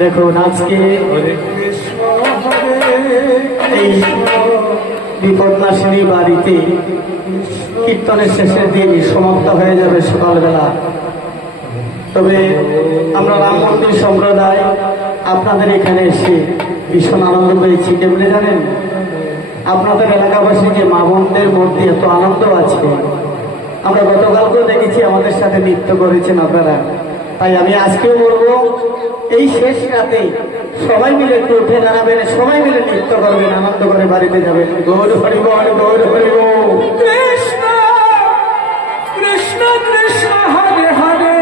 দেখুন আজকে এই বিপদনাশিনী বাড়িতে কীর্তনের শেষের দিন সমাপ্ত হয়ে যাবে সকালবেলা। তবে আমরা রাম মন্দির সম্প্রদায় আপনাদের এখানে এসে ভীষণ আনন্দ পেয়েছি। কেমনি জানেন? আপনাদের এলাকাবাসী যে মা বোনদের মধ্যে এত আনন্দ আছে। আমরা গতকালকেও দেখেছি আমাদের সাথে নৃত্য করেছেন আপনারা। তাই আমি আজকেও বলব এই শেষ রাতে সবাই মিলে একটু উঠে দাঁড়াবেন সবাই মিলে নৃত্য করবেন আনন্দ করে বাড়িতে যাবেন। গৌর হরিব গৌর হরিব কৃষ্ণ কৃষ্ণ কৃষ্ণ হরে হরে।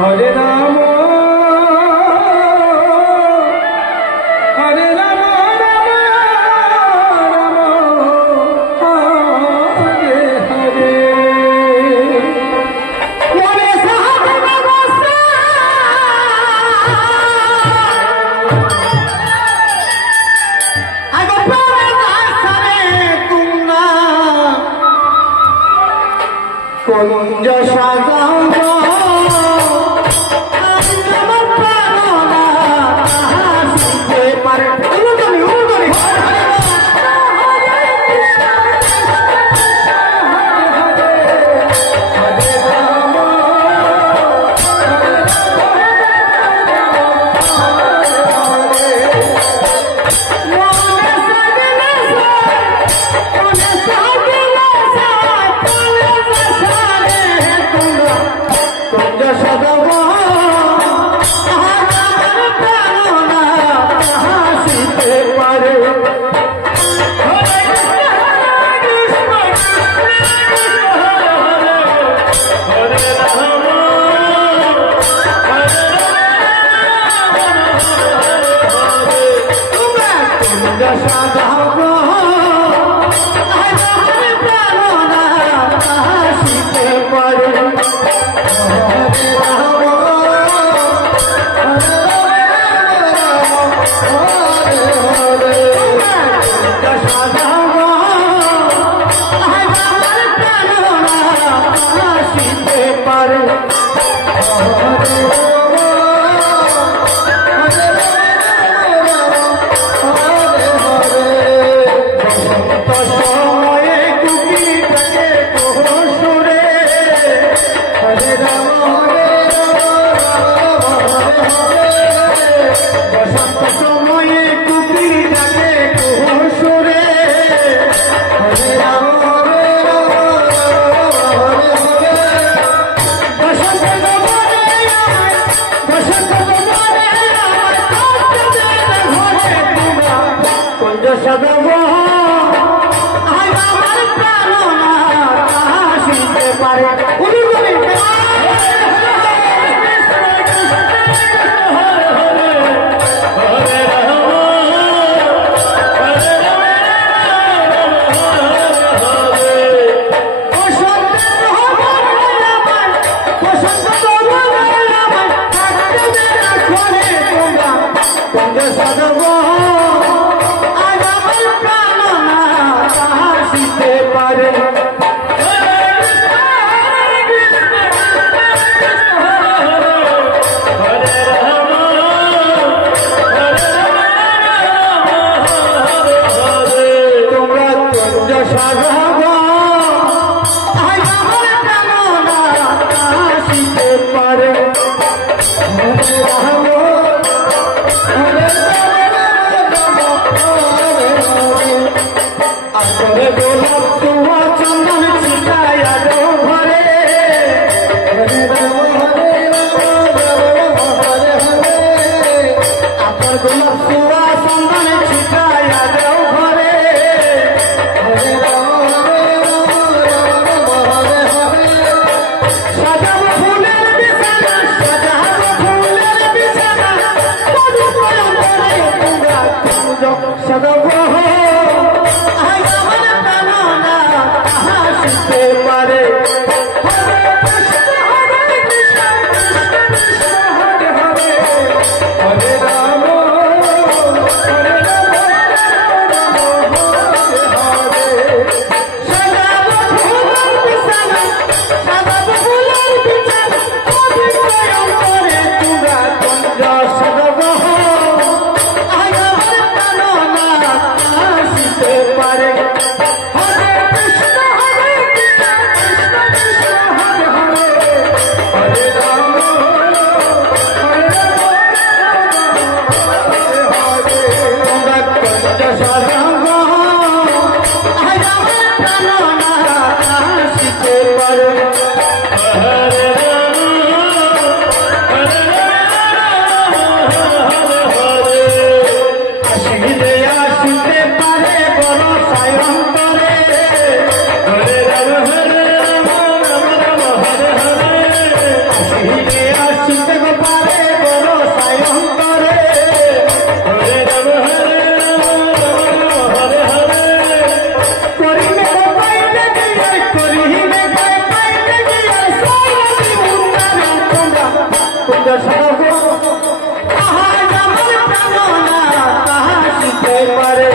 হরে রাম। কুঞ্জ সদব Thank you. সহ তাহা যেমন না তাহা শিখে পারে।